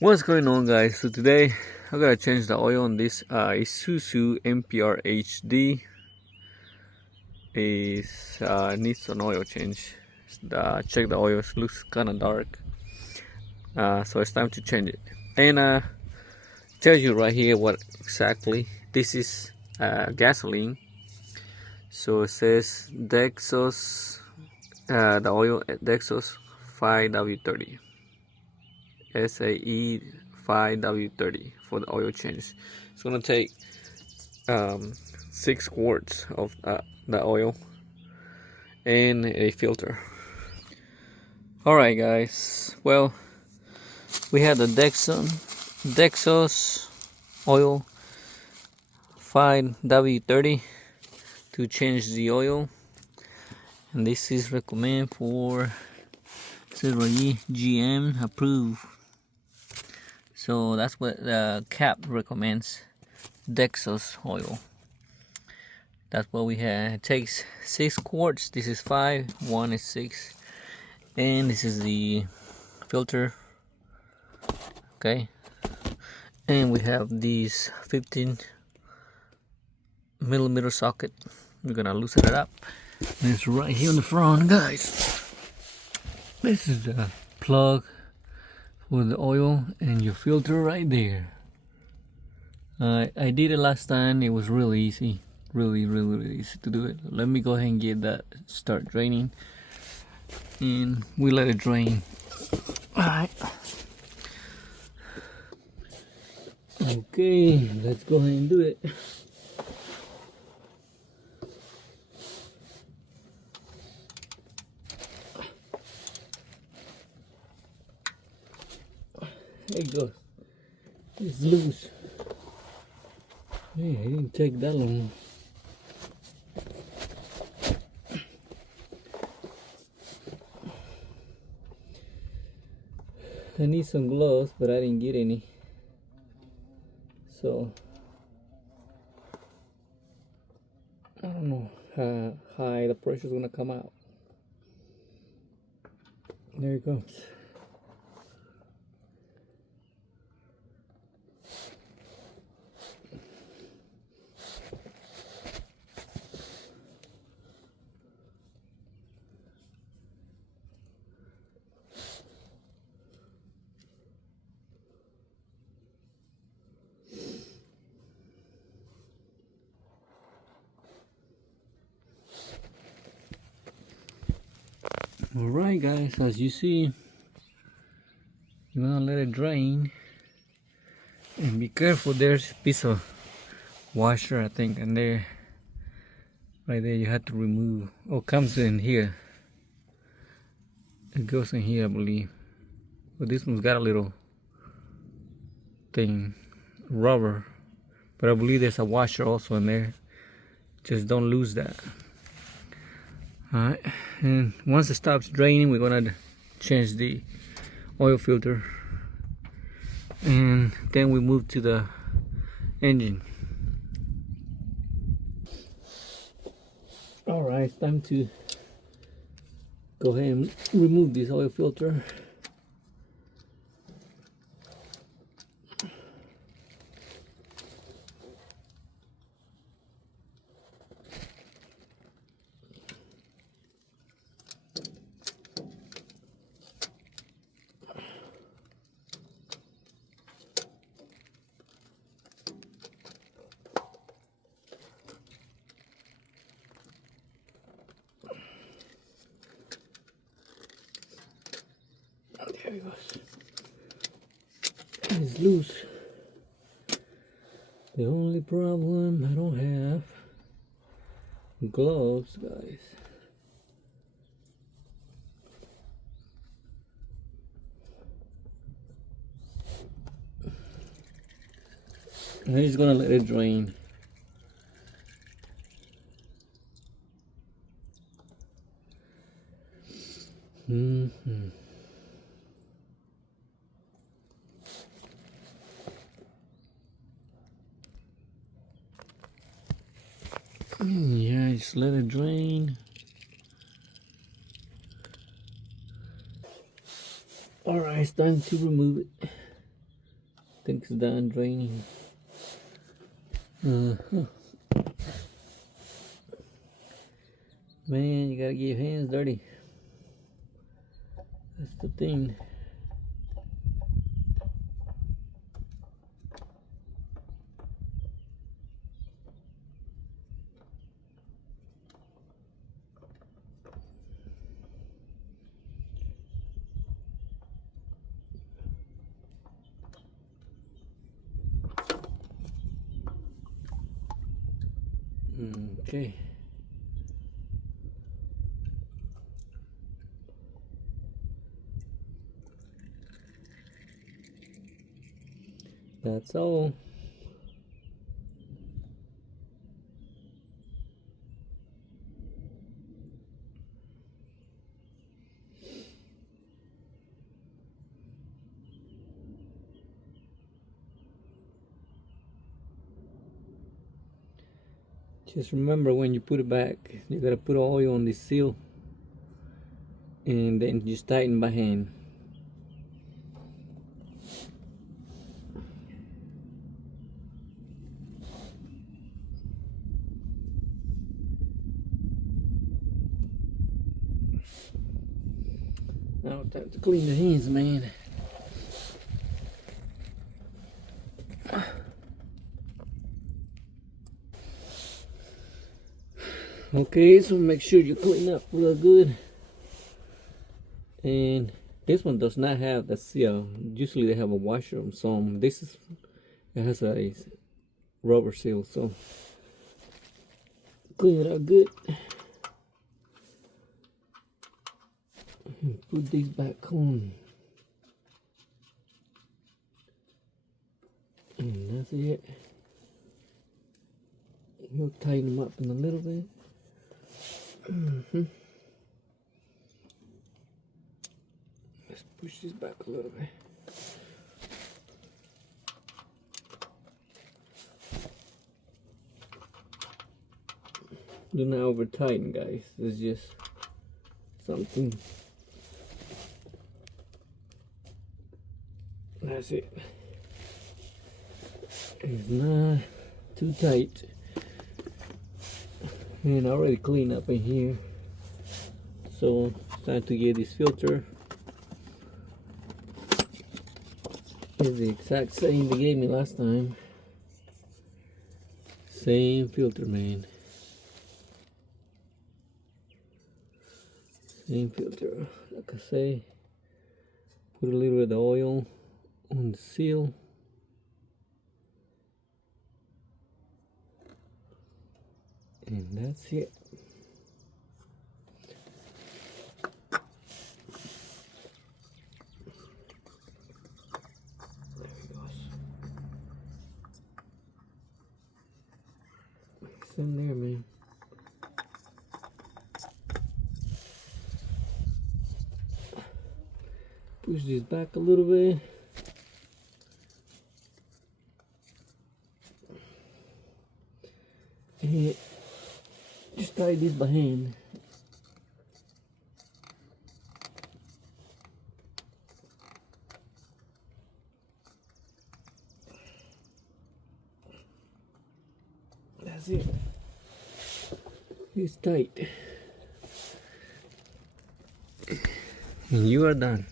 What's going on, guys? So today I'm gonna change the oil on this Isuzu NPR HD. Is needs an oil change. Check the oil, it looks kind of dark. So it's time to change it. And tell you right here what exactly this is. Gasoline. So it says Dexos, the oil Dexos 5W30. SAE 5W30 for the oil change. It's gonna take 6 quarts of the oil and a filter. Alright, guys, well, we had the Dexos oil 5W30 to change the oil, and this is recommended for GM approved. So that's what the cap recommends, Dexos oil. That's what we have. It takes 6 quarts. This is 5, 1 is 6, and this is the filter. Okay, and we have these 15mm socket. We're gonna loosen it up. And it's right here in the front, guys. This is the plug for the oil and your filter right there. I did it last time. It was really easy, really easy to do it. Let me go ahead and get that start draining, and we let it drain. All right, okay, let's go ahead and do it. There it goes. It's loose. Hey, it didn't take that long. I need some gloves, but I didn't get any. So I don't know how high the pressure is gonna come out. There it comes. Alright, guys, as you see, you're gonna let it drain, and be careful. There's a piece of washer, I think, in there, right there. You have to remove. Oh, comes in here. It goes in here, I believe. But this one's got a little thing, rubber, but I believe there's a washer also in there. Just don't lose that. Alright, and once it stops draining, we're gonna change the oil filter, and then we move to the engine. Alright, it's time to go ahead and remove this oil filter. There it goes. It's loose. The only problem, I don't have gloves, guys. I'm just gonna let it drain. Yeah, just let it drain. Alright, it's time to remove it. think it's done draining. Uh-huh. Man, you gotta get your hands dirty. That's the thing. Okay. That's all. Just remember, when you put it back, you gotta put oil on the seal and then just tighten by hand. Now time to clean the hands, man. Okay, so make sure you clean up real good. And this one does not have the seal. Usually they have a washer on some. This is, it has a rubber seal, so clean it up good. And put these back on. And that's it. We'll tighten them up in a little bit. Let's push this back a little bit. Do not over tighten, guys. It's just something. That's it. It's not too tight. And I already cleaned up in here, so it's time to get this filter. It's the exact same they gave me last time. Same filter, man. Same filter. Like I say, put a little bit of oil on the seal. And that's it. There it goes. It's in there, man. Push this back a little bit. And just tie this by hand. That's it. It's tight. And you are done.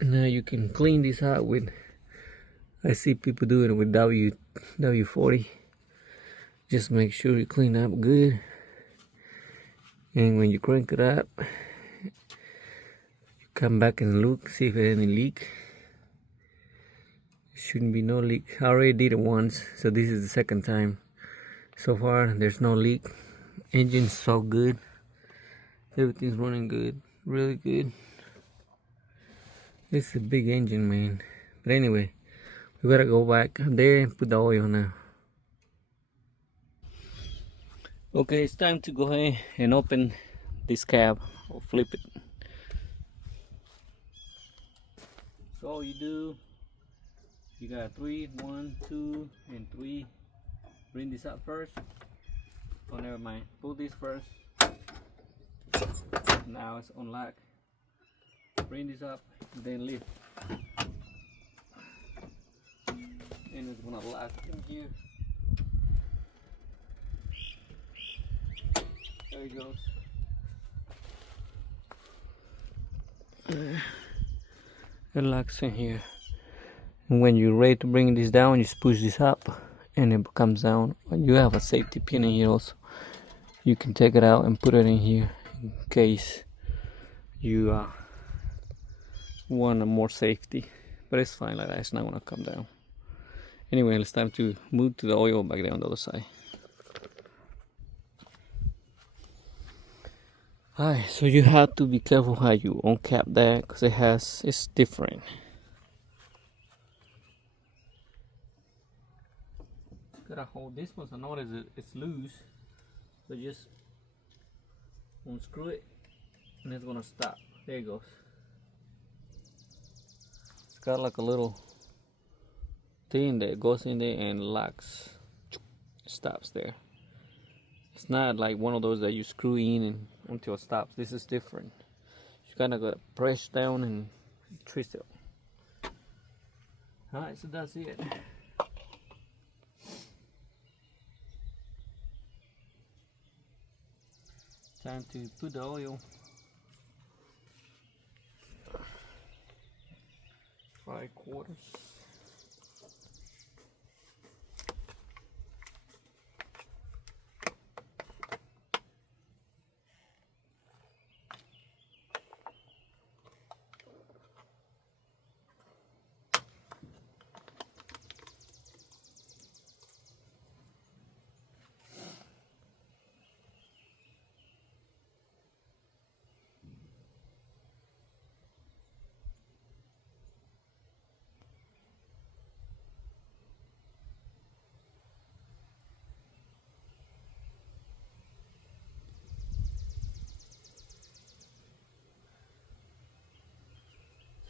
Now you can clean this out with, I see people doing it with W40. Just make sure you clean up good, and when you crank it up, you come back and look, see if there's any leak. Shouldn't be no leak. I already did it once, so this is the second time. So far there's no leak. Engine's so good, everything's running good, really good. This is a big engine, man. But anyway, we gotta go back there and put the oil now. Okay, it's time to go ahead and open this cab or flip it. So all you do, you got 3, 1, 2, and 3. Bring this up first. Oh, never mind. Pull this first. Now it's unlocked. Bring this up, then lift. and it's gonna lock in here. There it goes. It locks in here. And when you're ready to bring this down, you just push this up and it comes down. You have a safety pin in here also. You can take it out and put it in here in case you want more safety. But it's fine like that, it's not gonna come down. Anyway, it's time to move to the oil back there on the other side. Alright, so you have to be careful how you uncap that because it's different. Gotta hold this one, so notice it's loose. So just unscrew it and it's gonna stop. There it goes. It's got like a little thing that goes in there and locks. Stops there. It's not like one of those that you screw in and until it stops. This is different. You kinda gotta press down and twist it. Alright, so that's it. Time to put the oil. 5/4.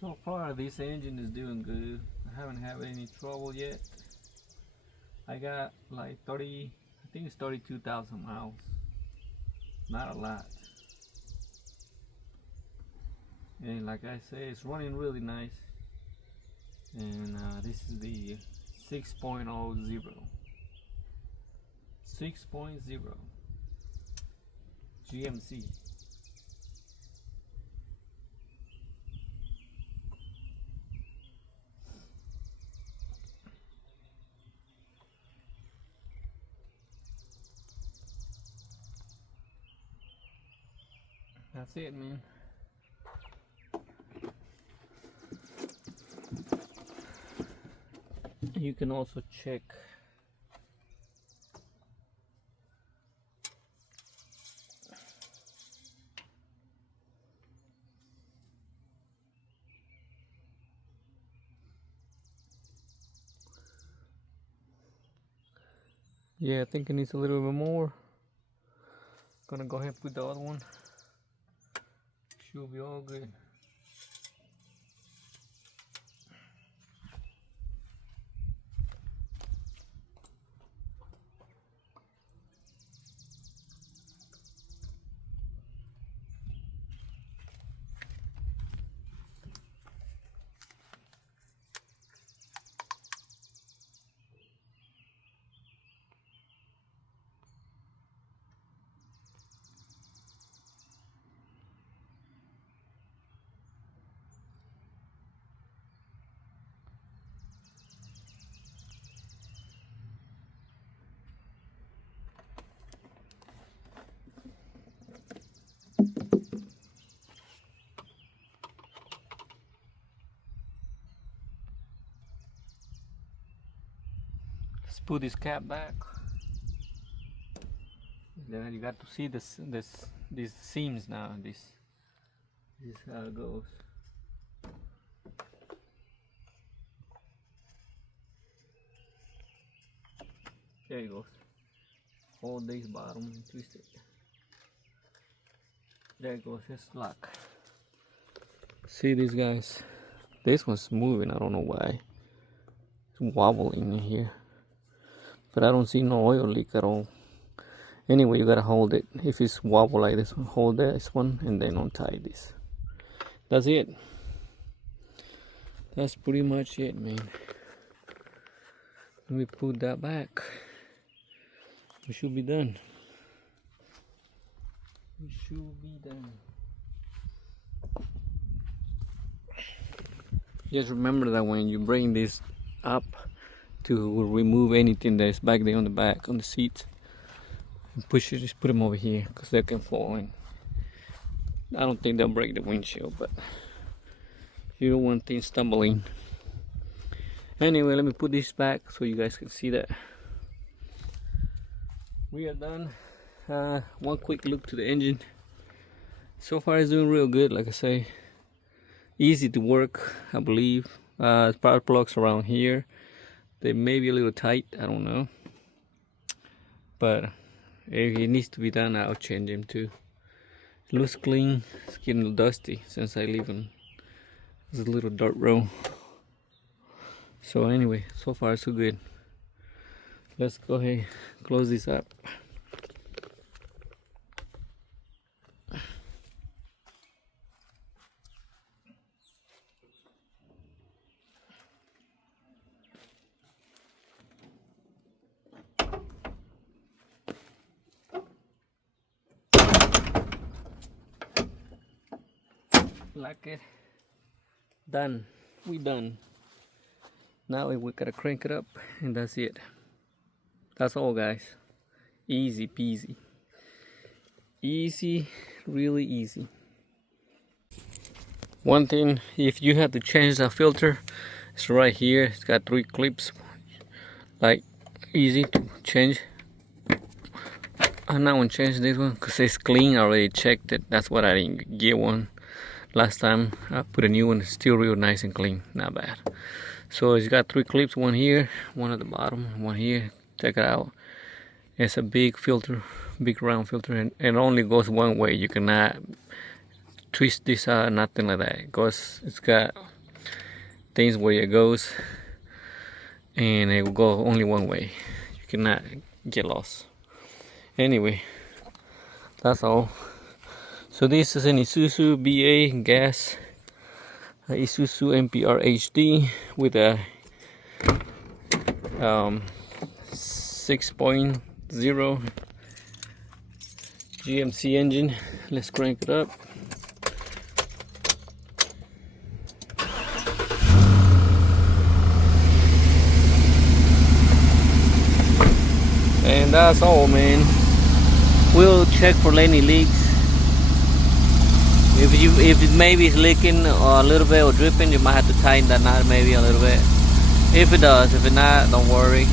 So far this engine is doing good. I haven't had any trouble yet. I got like 30, I think it's 32,000 miles. Not a lot. And like I say, it's running really nice. And this is the 6.0 GMC. That's it, man. You can also check I think it needs a little bit more. Gonna go ahead and put the other one. Should be all good. Let's put this cap back. Then you got to see these seams now. This is how it goes. There it goes. Hold this bottom and twist it. There it goes. It's lock. See these guys? This one's moving. I don't know why. It's wobbling in here. But I don't see no oil leak at all. Anyway, you gotta hold it. If it's wobble like this one, hold this one and then untie this. That's it. That's pretty much it, man. Let me put that back. We should be done. We should be done. Just remember that when you bring this up to remove anything that's back there on the back, on the seats, and push it, just put them over here because they can fall in. I don't think they'll break the windshield, but you don't want things stumbling. Anyway, let me put this back so you guys can see that. We are done. One quick look to the engine. So far it's doing real good, like I say. Easy to work, I believe. Spark plugs around here. They may be a little tight, I don't know. But if it needs to be done, I'll change them too. It looks clean. It's getting a little dusty since I live in this little dirt road. So anyway, so far so good. Let's go ahead and close this up. Like it. Done. We done. Now we gotta crank it up and that's it. That's all, guys. Easy peasy. Easy, really easy. One thing, if you have to change the filter, it's right here. It's got 3 clips. Like, easy to change. I'm not gonna change this one because it's clean. I already checked it. That's what I didn't get one last time. I put a new one. It's still real nice and clean. Not bad. So it's got 3 clips. One here, one at the bottom, one here. Check it out. It's a big filter, big round filter, and it only goes one way. You cannot twist this out, nothing like that. It's got things where it goes, and it will go only one way. You cannot get lost. Anyway, that's all. So this is an Isuzu BA gas, Isuzu NPR HD with a 6.0 GMC engine. Let's crank it up. And that's all, man. We'll check for any leaks. If it maybe is leaking or a little bit or dripping, you might have to tighten that knot maybe a little bit. If it does, if it not, don't worry.